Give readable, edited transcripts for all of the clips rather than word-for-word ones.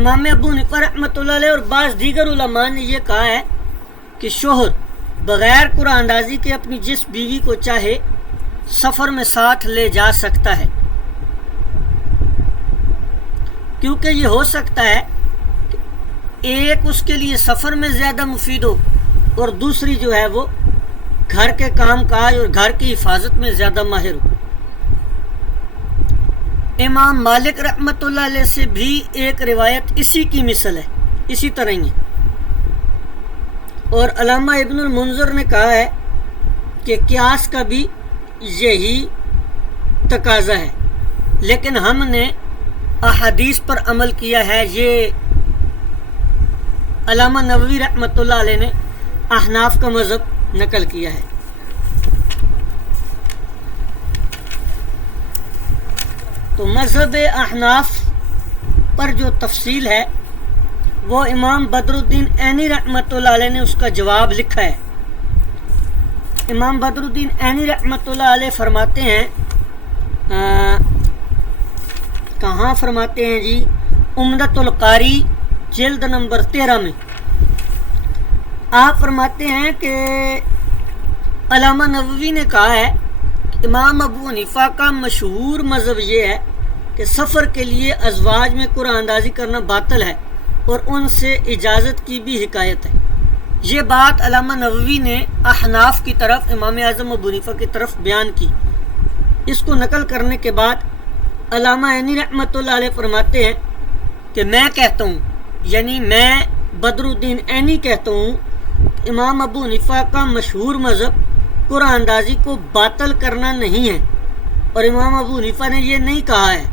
امام ابو حنیفہ رحمۃ اللہ علیہ اور بعض دیگر علماء نے یہ کہا ہے کہ شوہر بغیر قرآن اندازی کے اپنی جس بیوی کو چاہے سفر میں ساتھ لے جا سکتا ہے، کیونکہ یہ ہو سکتا ہے کہ ایک اس کے لیے سفر میں زیادہ مفید ہو اور دوسری جو ہے وہ گھر کے کام کاج اور گھر کی حفاظت میں زیادہ ماہر ہو۔ امام مالک رحمۃ اللہ علیہ سے بھی ایک روایت اسی کی مثل ہے، اسی طرح ہی ہے، اور علامہ ابن المنذر نے کہا ہے کہ قیاس کا بھی یہی تقاضا ہے، لیکن ہم نے احادیث پر عمل کیا ہے۔ یہ علامہ نووی رحمۃ اللہ علیہ نے احناف کا مذہب نقل کیا ہے۔ تو مذہب احناف پر جو تفصیل ہے وہ امام بدر الدین عینی رحمۃ اللہ علیہ نے اس کا جواب لکھا ہے۔ امام بدر الدین عینی رحمۃ اللہ علیہ فرماتے ہیں، کہاں فرماتے ہیں جی؟ عمدۃ القاری جلد نمبر 13 میں آپ فرماتے ہیں کہ علامہ نووی نے کہا ہے کہ امام ابو حنیفہ کا مشہور مذہب یہ ہے کہ سفر کے لیے ازواج میں قرآن اندازی کرنا باطل ہے اور ان سے اجازت کی بھی حکایت ہے۔ یہ بات علامہ نووی نے احناف کی طرف امام اعظم ابو حنیفہ کی طرف بیان کی۔ اس کو نقل کرنے کے بعد علامہ عینی رحمۃ اللہ علیہ فرماتے ہیں کہ میں کہتا ہوں، یعنی میں بدر الدین عینی کہتا ہوں، امام ابو حنیفہ کا مشہور مذہب قرآن اندازی کو باطل کرنا نہیں ہے، اور امام ابو حنیفہ نے یہ نہیں کہا ہے،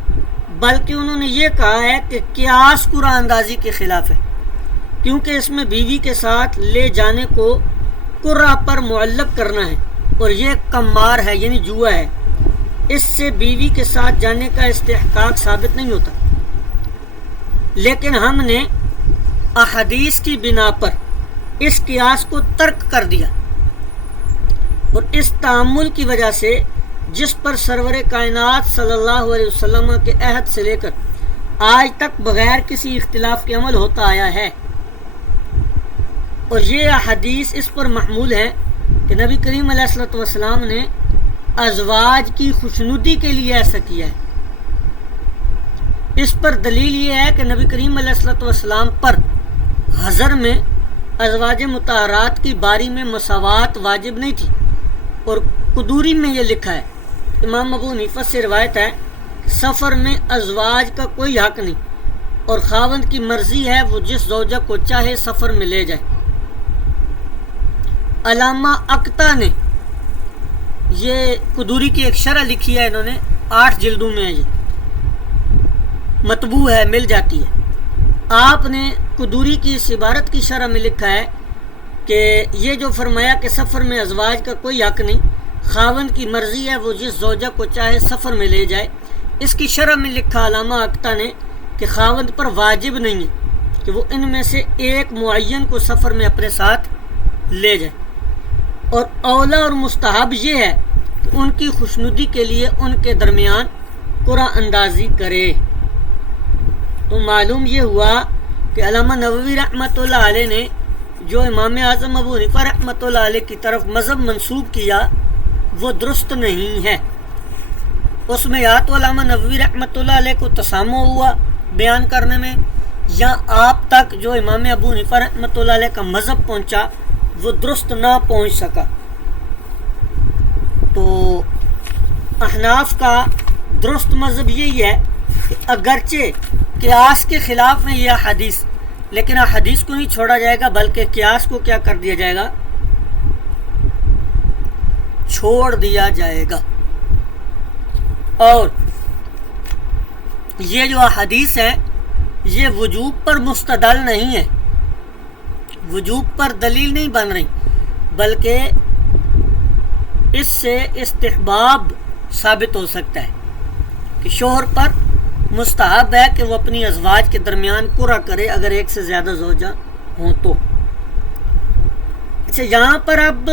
بلکہ انہوں نے یہ کہا ہے کہ قیاس قرآن اندازی کے خلاف ہے، کیونکہ اس میں بیوی کے ساتھ لے جانے کو قرہ پر معلق کرنا ہے، اور یہ قمار ہے یعنی جوا ہے، اس سے بیوی کے ساتھ جانے کا استحقاق ثابت نہیں ہوتا۔ لیکن ہم نے احادیث کی بنا پر اس قیاس کو ترک کر دیا، اور اس تعامل کی وجہ سے جس پر سرور کائنات صلی اللہ علیہ وسلم کے عہد سے لے کر آج تک بغیر کسی اختلاف کے عمل ہوتا آیا ہے، اور یہ احادیث اس پر محمول ہے کہ نبی کریم علیہ الصلوۃ والسلام نے ازواج کی خوشنودی کے لیے ایسا کیا ہے۔ اس پر دلیل یہ ہے کہ نبی کریم علیہ الصلوۃ والسلام پر حضر میں ازواج مطہرات کی باری میں مساوات واجب نہیں تھی، اور قدوری میں یہ لکھا ہے، امام ابو حنیفہ سے روایت ہے کہ سفر میں ازواج کا کوئی حق نہیں، اور خاوند کی مرضی ہے وہ جس زوجہ کو چاہے سفر میں لے جائے۔ علامہ اقتا نے یہ قدوری کی ایک شرح لکھی ہے، انہوں نے 8 جلدوں میں ہے، یہ مطبوع ہے، مل جاتی ہے۔ آپ نے قدوری کی اس عبارت کی شرح میں لکھا ہے کہ یہ جو فرمایا کہ سفر میں ازواج کا کوئی حق نہیں، خاوند کی مرضی ہے وہ جس زوجہ کو چاہے سفر میں لے جائے، اس کی شرح میں لکھا علامہ اقتا نے کہ خاوند پر واجب نہیں ہے کہ وہ ان میں سے ایک معین کو سفر میں اپنے ساتھ لے جائے، اور اولا اور مستحب یہ ہے کہ ان کی خوشنودی کے لیے ان کے درمیان قرآن اندازی کرے۔ تو معلوم یہ ہوا کہ علامہ نووی رحمۃ اللہ علیہ نے جو امام اعظم ابو حنیفہ رحمۃ اللہ علیہ کی طرف مذہب منسوب کیا وہ درست نہیں ہے۔ اس میں یا تو علامہ نووی رحمۃ اللہ علیہ کو تسامح ہوا بیان کرنے میں، یا آپ تک جو امام ابو حنیفہ رحمۃ اللہ علیہ کا مذہب پہنچا وہ درست نہ پہنچ سکا۔ تو احناف کا درست مذہب یہی ہے کہ اگرچہ قیاس کے خلاف میں یہ حدیث، لیکن حدیث کو نہیں چھوڑا جائے گا، بلکہ قیاس کو کیا کر دیا جائے گا؟ چھوڑ دیا جائے گا۔ اور یہ جو حدیث ہے یہ وجوب پر مستدل نہیں ہے، وجوب پر دلیل نہیں بن رہی، بلکہ اس سے استحباب ثابت ہو سکتا ہے کہ شوہر پر مستحب ہے کہ وہ اپنی ازواج کے درمیان قرہ کرے اگر ایک سے زیادہ زوجہ ہوں تو۔ اچھا، یہاں پر اب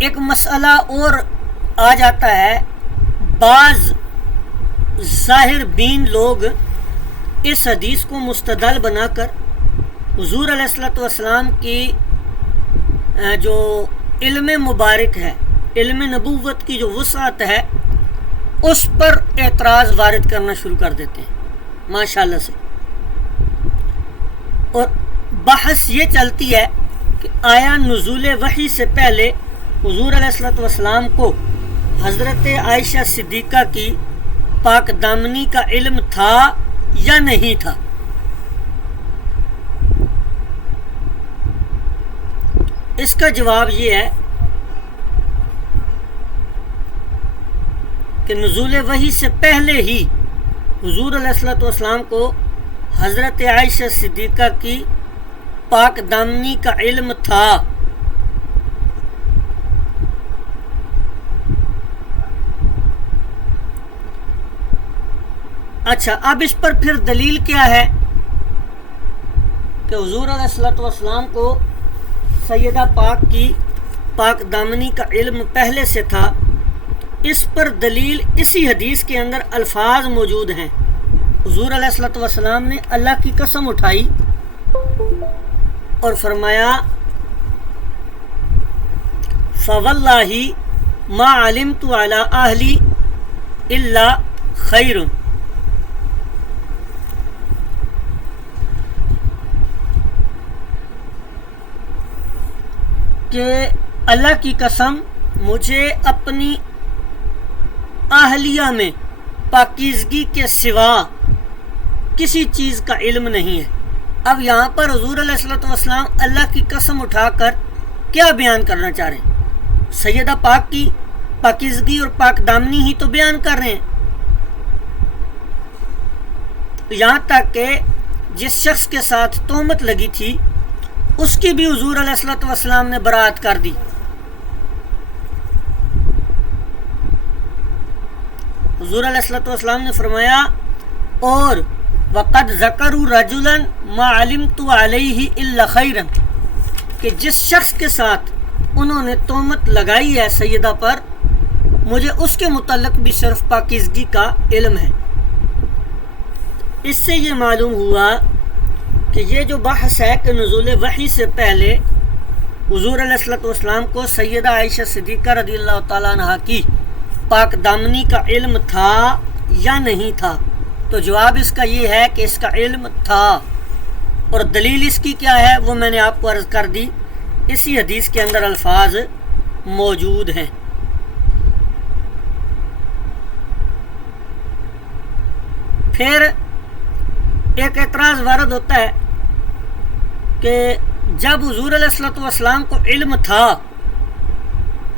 ایک مسئلہ اور آ جاتا ہے، بعض ظاہر بین لوگ اس حدیث کو مستدل بنا کر حضور علیہ الصلوۃ والسلام کی جو علم مبارک ہے، علم نبوت کی جو وسعت ہے، اس پر اعتراض وارد کرنا شروع کر دیتے ہیں ماشاءاللہ سے، اور بحث یہ چلتی ہے کہ آیا نزول وحی سے پہلے حضور علیہ الصلوۃ والسلام کو حضرت عائشہ صدیقہ کی پاک دامنی کا علم تھا یا نہیں تھا؟ اس کا جواب یہ ہے کہ نزول وحی سے پہلے ہی حضور علیہ الصلوۃ والسلام کو حضرت عائشہ صدیقہ کی پاک دامنی کا علم تھا۔ اچھا، اب اس پر پھر دلیل کیا ہے کہ حضور علیہ الصلوۃ والسلام کو سیدہ پاک کی پاک دامنی کا علم پہلے سے تھا؟ اس پر دلیل اسی حدیث کے اندر الفاظ موجود ہیں۔ حضور علیہ الصلوۃ والسلام نے اللہ کی قسم اٹھائی اور فرمایا فَوَاللَّهِ مَا عَلِمْتُ عَلَىٰ أَهْلِي إِلَّا خَيْرٌ، کہ اللہ کی قسم مجھے اپنی اہلیہ میں پاکیزگی کے سوا کسی چیز کا علم نہیں ہے۔ اب یہاں پر حضور علیہ الصلوۃ والسلام اللہ کی قسم اٹھا کر کیا بیان کرنا چاہ رہے ہیں؟ سیدہ پاک کی پاکیزگی اور پاک دامنی ہی تو بیان کر رہے ہیں۔ یہاں تک کہ جس شخص کے ساتھ تہمت لگی تھی اس کی بھی حضور علیہ الصلوۃ والسلام نے برات کر دی۔ حضور علیہ الصلوۃ والسلام نے فرمایا اور وَقَدْ ذَكَرُوا رَجُلًا مَا عَلِمْتُ عَلَيْهِ إِلَّا خَيْرًا، کہ جس شخص کے ساتھ انہوں نے تہمت لگائی ہے سیدہ پر، مجھے اس کے متعلق بھی صرف پاکیزگی کا علم ہے۔ اس سے یہ معلوم ہوا کہ یہ جو بحث ہے کہ نزول وحی سے پہلے حضور علیہ الصلوۃ والسلام کو سیدہ عائشہ صدیقہ رضی اللہ تعالیٰ عنہ کی پاک دامنی کا علم تھا یا نہیں تھا، تو جواب اس کا یہ ہے کہ اس کا علم تھا، اور دلیل اس کی کیا ہے وہ میں نے آپ کو عرض کر دی، اسی حدیث کے اندر الفاظ موجود ہیں۔ پھر ایک اعتراض وارد ہوتا ہے کہ جب حضور علیہ الصلوۃ والسلام کو علم تھا،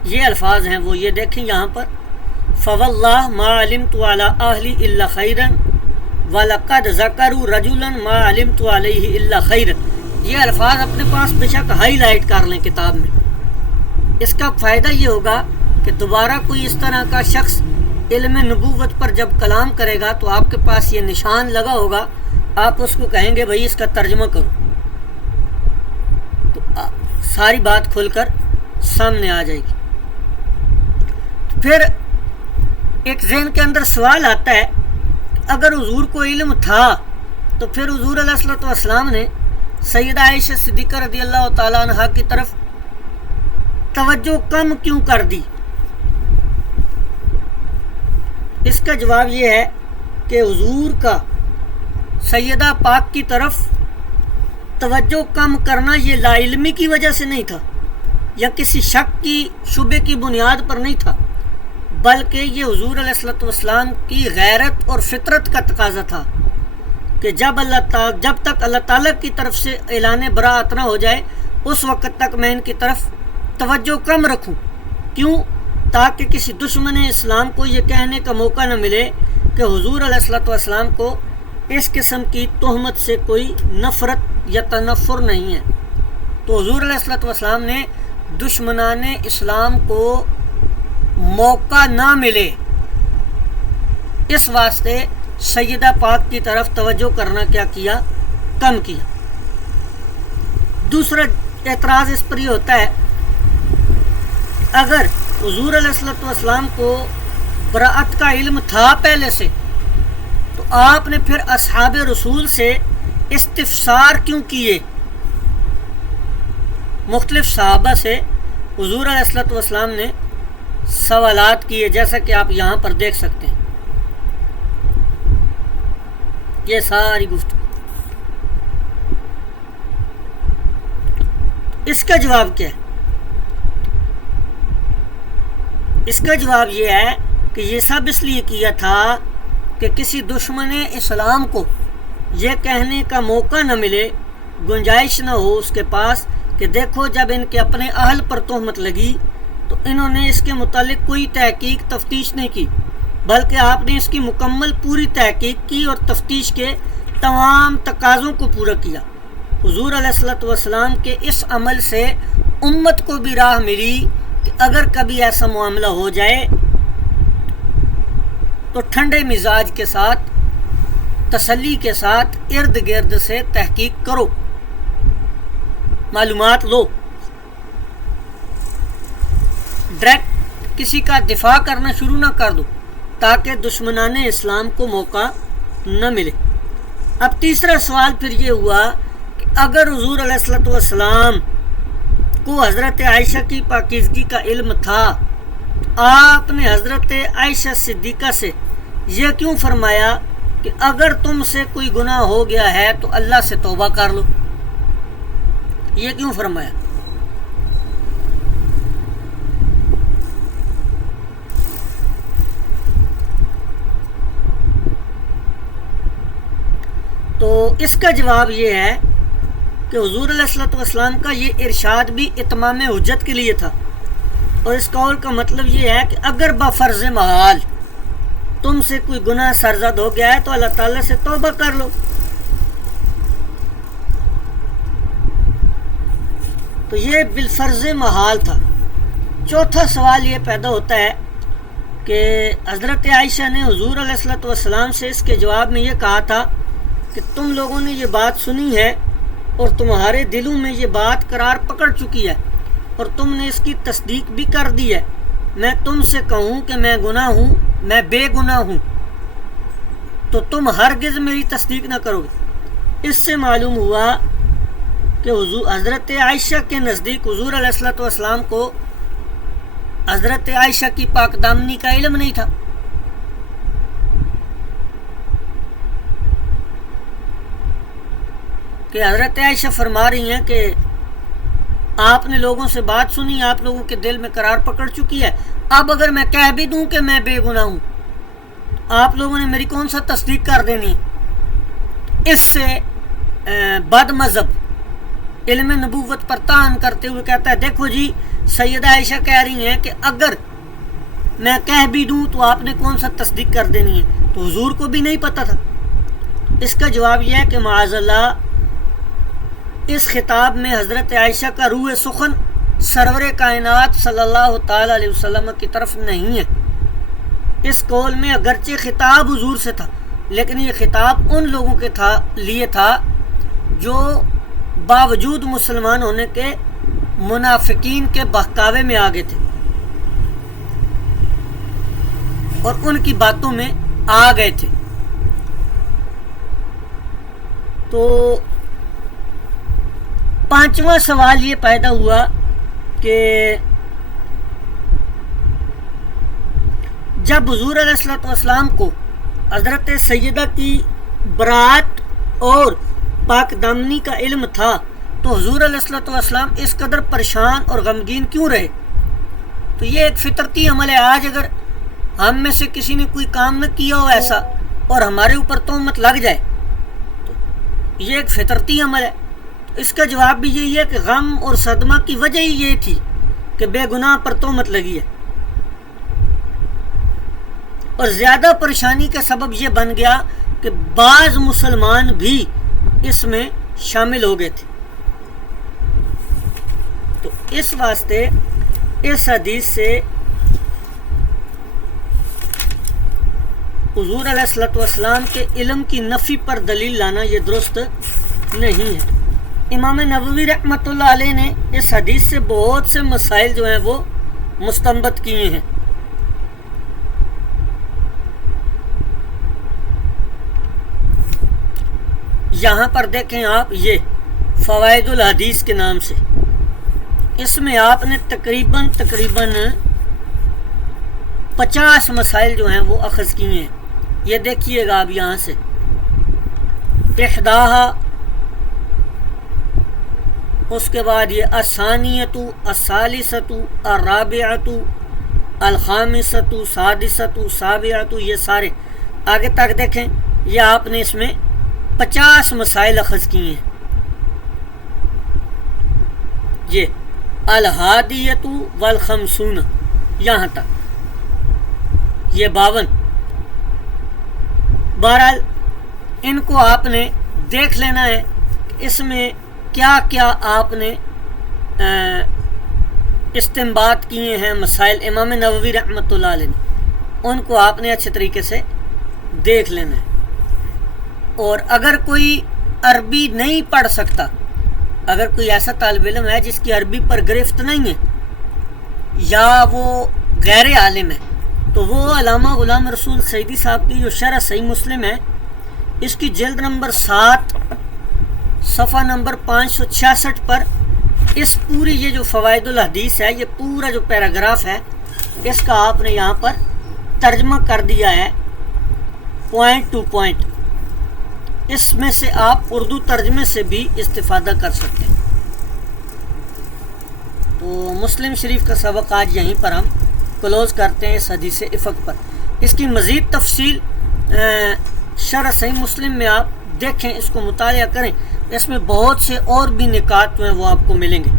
یہ الفاظ ہیں وہ یہ دیکھیں یہاں پر، فَوَاللَّهِ مَا عَلِمْتُ عَلَىٰ أَهْلِي إِلَّا خَيْرًا وَلَقَدْ ذَكَرُوا رَجُلًا مَا عَلِمْتُ عَلَيْهِ إِلَّا خَيْرًا، یہ الفاظ اپنے پاس بے شک ہائی لائٹ کر لیں کتاب میں۔ اس کا فائدہ یہ ہوگا کہ دوبارہ کوئی اس طرح کا شخص علم نبوت پر جب کلام کرے گا تو آپ کے پاس یہ نشان لگا ہوگا، آپ اس کو کہیں گے بھائی اس کا ترجمہ کرو، تو ساری بات کھل کر سامنے آ جائے گی۔ پھر ایک ذہن کے اندر سوال آتا ہے، اگر حضور کو علم تھا تو پھر حضور علیہ الصلوۃ والسلام نے سیدہ عائشہ صدیقہ رضی اللہ تعالیٰ عنہ کی طرف توجہ کم کیوں کر دی؟ اس کا جواب یہ ہے کہ حضور کا سیدہ پاک کی طرف توجہ کم کرنا یہ لا علمی کی وجہ سے نہیں تھا یا کسی شک کی شبے کی بنیاد پر نہیں تھا، بلکہ یہ حضور علیہ الصلوۃ والسلام کی غیرت اور فطرت کا تقاضا تھا کہ جب تک اللہ تعالیٰ کی طرف سے اعلان براءت نہ ہو جائے اس وقت تک میں ان کی طرف توجہ کم رکھوں۔ کیوں؟ تاکہ کسی دشمن اسلام کو یہ کہنے کا موقع نہ ملے کہ حضور علیہ الصلوۃ والسلام کو اس قسم کی تہمت سے کوئی نفرت یا تنفر نہیں ہے۔ تو حضور علیہ الصلوۃ والسلام نے دشمنان اسلام کو موقع نہ ملے اس واسطے سیدہ پاک کی طرف توجہ کرنا کیا کیا؟ کم کیا۔ دوسرا اعتراض اس پر یہ ہوتا ہے اگر حضور علیہ الصلوۃ والسلام کو براءت کا علم تھا پہلے سے تو آپ نے پھر اصحاب رسول سے استفسار کیوں کیے؟ مختلف صحابہ سے حضور علیہ الصلوۃ والسلام نے سوالات کیے، جیسا کہ آپ یہاں پر دیکھ سکتے ہیں یہ ساری گفتگو۔ اس کا جواب کیا ہے؟ اس کا جواب یہ ہے کہ یہ سب اس لیے کیا تھا کہ کسی دشمن اسلام کو یہ کہنے کا موقع نہ ملے، گنجائش نہ ہو اس کے پاس کہ دیکھو جب ان کے اپنے اہل پر تہمت لگی تو انہوں نے اس کے متعلق کوئی تحقیق تفتیش نہیں کی، بلکہ آپ نے اس کی مکمل پوری تحقیق کی اور تفتیش کے تمام تقاضوں کو پورا کیا۔ حضور علیہ الصلوۃ والسلام کے اس عمل سے امت کو بھی راہ ملی کہ اگر کبھی ایسا معاملہ ہو جائے تو ٹھنڈے مزاج کے ساتھ، تسلی کے ساتھ ارد گرد سے تحقیق کرو، معلومات لو، ڈائریکٹ کسی کا دفاع کرنا شروع نہ کر دو تاکہ دشمنان اسلام کو موقع نہ ملے۔ اب تیسرا سوال پھر یہ ہوا کہ اگر حضور علیہ الصلوۃ والسلام کو حضرت عائشہ کی پاکیزگی کا علم تھا، آپ نے حضرت عائشہ صدیقہ سے یہ کیوں فرمایا کہ اگر تم سے کوئی گناہ ہو گیا ہے تو اللہ سے توبہ کر لو؟ یہ کیوں فرمایا؟ تو اس کا جواب یہ ہے کہ حضور علیہ الصلوۃ والسلام کا یہ ارشاد بھی اتمام حجت کے لیے تھا، اور اس قول کا مطلب یہ ہے کہ اگر بفرض محال تم سے کوئی گناہ سرزد ہو گیا ہے تو اللہ تعالیٰ سے توبہ کر لو۔ تو یہ بالفرض محال تھا۔ چوتھا سوال یہ پیدا ہوتا ہے کہ حضرت عائشہ نے حضور علیہ الصلوۃ والسلام سے اس کے جواب میں یہ کہا تھا کہ تم لوگوں نے یہ بات سنی ہے اور تمہارے دلوں میں یہ بات قرار پکڑ چکی ہے اور تم نے اس کی تصدیق بھی کر دی ہے، میں تم سے کہوں کہ میں گناہ ہوں، میں بے گناہ ہوں، تو تم ہرگز میری تصدیق نہ کرو گے۔ اس سے معلوم ہوا کہ حضرت عائشہ کے نزدیک حضور علیہ الصلوۃ والسلام کو حضرت عائشہ کی پاک دامنی کا علم نہیں تھا۔ کہ حضرت عائشہ فرما رہی ہیں کہ آپ نے لوگوں سے بات سنی، آپ لوگوں کے دل میں قرار پکڑ چکی ہے، اب اگر میں کہہ بھی دوں کہ میں بے گناہ ہوں، آپ لوگوں نے میری کون سا تصدیق کر دینی؟ اس سے بد مذہب علم نبوت پر طعن کرتے ہوئے کہتا ہے دیکھو جی سیدہ عائشہ کہہ رہی ہیں کہ اگر میں کہہ بھی دوں تو آپ نے کون سا تصدیق کر دینی ہے، تو حضور کو بھی نہیں پتہ تھا۔ اس کا جواب یہ ہے کہ معاذ اللہ اس خطاب میں حضرت عائشہ کا روح سخن سرور کائنات صلی اللہ تعالی علیہ وسلم کی طرف نہیں ہے۔ اس قول میں اگرچہ خطاب حضور سے تھا، لیکن یہ خطاب ان لوگوں کے لیے تھا جو باوجود مسلمان ہونے کے منافقین کے بہکاوے میں آگے تھے اور ان کی باتوں میں آ گئے تھے۔ تو پانچواں سوال یہ پیدا ہوا کہ جب حضور علیہ الصلوۃ والسلام کو حضرت سیدہ کی برات اور پاک دامنی کا علم تھا تو حضور علیہ الصلوۃ والسلام اس قدر پریشان اور غمگین کیوں رہے؟ تو یہ ایک فطرتی عمل ہے۔ آج اگر ہم میں سے کسی نے کوئی کام نہ کیا ہو ایسا اور ہمارے اوپر تہمت لگ جائے تو یہ ایک فطرتی عمل ہے۔ اس کا جواب بھی یہی ہے کہ غم اور صدمہ کی وجہ ہی یہ تھی کہ بے گناہ پر تہمت لگی ہے، اور زیادہ پریشانی کا سبب یہ بن گیا کہ بعض مسلمان بھی اس میں شامل ہو گئے تھے۔ تو اس واسطے اس حدیث سے حضور علیہ الصلوۃ والسلام کے علم کی نفی پر دلیل لانا یہ درست نہیں ہے۔ امام نووی رحمۃ اللہ علیہ نے اس حدیث سے بہت سے مسائل جو ہیں وہ مستنبط کیے ہیں۔ یہاں پر دیکھیں آپ، یہ فوائد الحدیث کے نام سے، اس میں آپ نے تقریباً 50 مسائل جو ہیں وہ اخذ کیے ہیں۔ یہ دیکھیے گا آپ یہاں سے، احداہا، اس کے بعد یہ الثانیۃ، الثالثۃ، الرابعۃ، الخامسۃ، سادسۃ، سابعۃ، یہ سارے آگے تک دیکھیں۔ یہ آپ نے اس میں 50 مسائل اخذ کیے ہیں۔ یہ الحادیۃ والخمسون، یہاں تک، یہ 52۔ بہرحال ان کو آپ نے دیکھ لینا ہے کہ اس میں کیا کیا آپ نے استنباط کیے ہیں مسائل امام نووی رحمۃ اللہ علیہ نے، ان کو آپ نے اچھے طریقے سے دیکھ لینا ہے۔ اور اگر کوئی عربی نہیں پڑھ سکتا، اگر کوئی ایسا طالب علم ہے جس کی عربی پر گرفت نہیں ہے یا وہ غیر عالم ہے، تو وہ علامہ غلام رسول سعیدی صاحب کی جو شرح صحیح مسلم ہے، اس کی جلد نمبر 7 صفحہ نمبر 566 پر اس پوری یہ جو فوائد الحدیث ہے، یہ پورا جو پیراگراف ہے، اس کا آپ نے یہاں پر ترجمہ کر دیا ہے پوائنٹ ٹو پوائنٹ۔ اس میں سے آپ اردو ترجمے سے بھی استفادہ کر سکتے ہیں۔ تو مسلم شریف کا سبق آج یہیں پر ہم کلوز کرتے ہیں، اس حدیث افق پر۔ اس کی مزید تفصیل شرح صحیح مسلم میں آپ دیکھیں، اس کو مطالعہ کریں، اس میں بہت سے اور بھی نکات جو ہیں وہ آپ کو ملیں گے۔